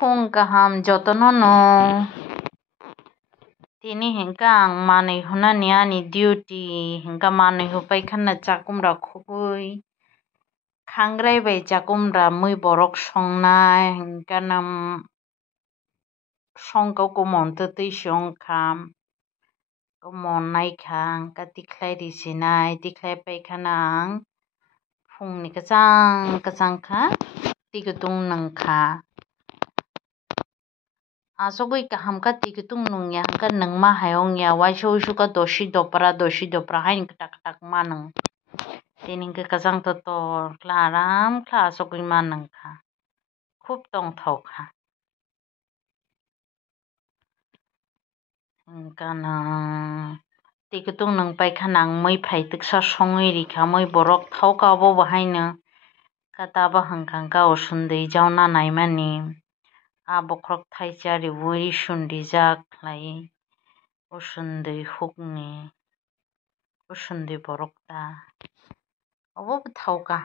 Phung kaham jotono no tini hingka ang manui hunani ani duty hingka manui hupai khana chakumra khubui khangrai bai chakumra mui borok songnai hingka nam songkau kumon tutui songkha kumon naikha hingka tiklai risinai tiklai paikana ang phungni kwchang kwchang kha tui kutung nongkha asogoi kaham kha tui kutung nongya hingka nongma hai ongya waisa wuisu kha dosi dopra haini kwtak kwtak manong tini hingke kwchang totor khe aram khe asogoi manongkha khub tongthokha hingka no tui kutung nongpaikha ang mui phai tuksa songoi rikha mui borok thauka abo bo haino tabo hingka hingka osundui jauna naimani bokhorok thaisa riwui risun rijak khlai osundui hukni osundui borok ta obo bo thauka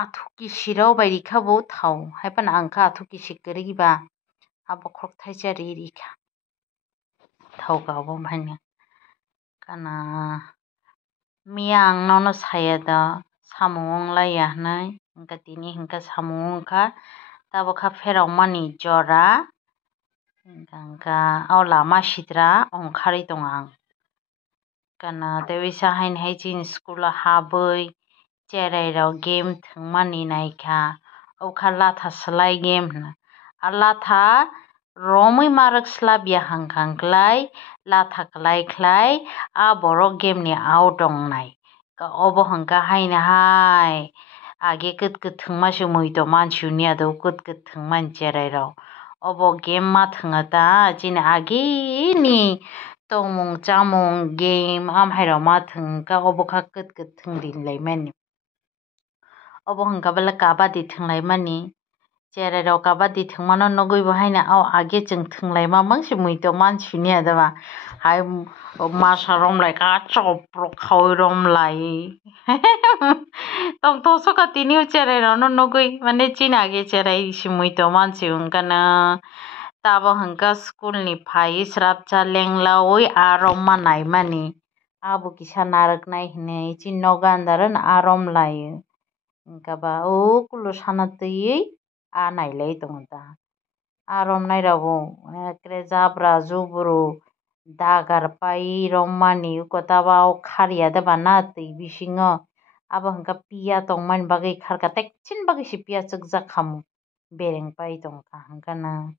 athu kisi rok bai rikha bo thau haibana angkha athu kisi kwrui ba bokhorok thaisa rikha thauka obo haino kana miya ang nono sayado samung onglaya hinui hingka tini hingka samung ongkha tabo kha pheromani jora hingka o lama sitra ongkharui tongo ang kana teisa haini hai chini school o habui cherai rok game thwngmani naikha obokha latha slai game hino latha romoi ma rok slabya hangka hingklai latha klai khlai borok game ni out ongnai obo hingka haino hai age kwt kwt thwngmasa mui tongmani sini ado kwt kwt thwngmani cherai rok obo game ma thwngya ta chini agee tongmung chamung game amhairok ma thwngka obo kha kwt kwt thwngrinlaimani obo hingka bele kabaddi thwnglaimani cherai rok kabaddi thwngmano nugui bo haino age chung thwnglaima mangsi mui tongmani sini adoba hai masa romlaika chop khawui romlai tongthoksok kha tini cherai rok no nugui mane chini age cherai si mui tongmani si wngkana tabo hingka school ni phai srabsa lenglawui romma naimani abo kisa narwknai hinui chini nogo andar o no romlaio hingka ba kulo sana tui nailai tongo ta romnai rok bo ekere jabra juburu dagar pai rommani tabo khariya doba na tui bisingo abo hingka piya tongmani bagui kharka teksin bagui si piya chukjakhamo bereng pai tongkha hingkana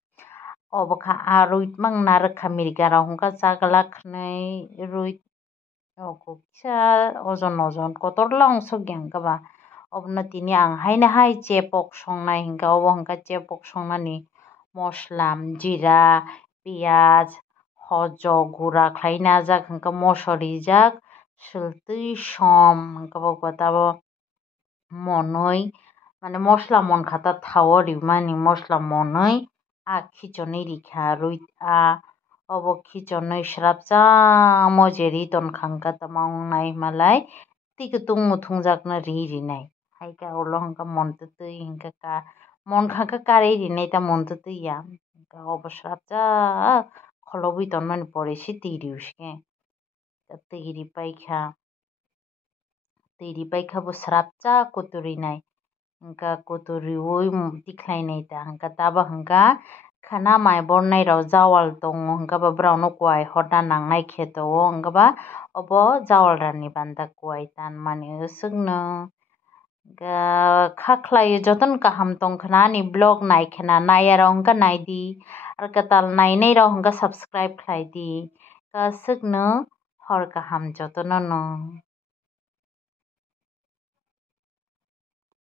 obo kha rui tmang narwkha mirga rok hingka chagla khwnui rui kisa ojon kotor longsogya hingka ba obono tini ang haino hai chepok songnai hingka obo hingka chepok songnani mosla jira piyaj hojo gura khlai najak hingka moso rijak swltui som hingka tabo monoi mane mosla monkha ta thao o rimani mosla monoi khichonui rikha rui obo khichonui srabjamo je ri tonkha hingka tamo wngnai himalai tui kutung muthungjak no rinai haika ulo hingka mon tutui hingka monkha hingka karui rinai ta mon tutui ya hingka obo srabjak kholobui tonmani pore si tui riuske tui ripaikha bo srabjak kutung rinai hingka kutung riui tiklainai ta hingka tabo hingka khana mai bornai rok jawal tongo hingka borok no kuai horda nangnai kheto o hingka ba obo jawalrok ni banda kuai tanmani swkno kha khlaio jotono kaham tongkha na ani blog naikha naiya rok hingka naidi kwtal nainai rok hingka subscribe khlai di swkno hor kaham jotono no.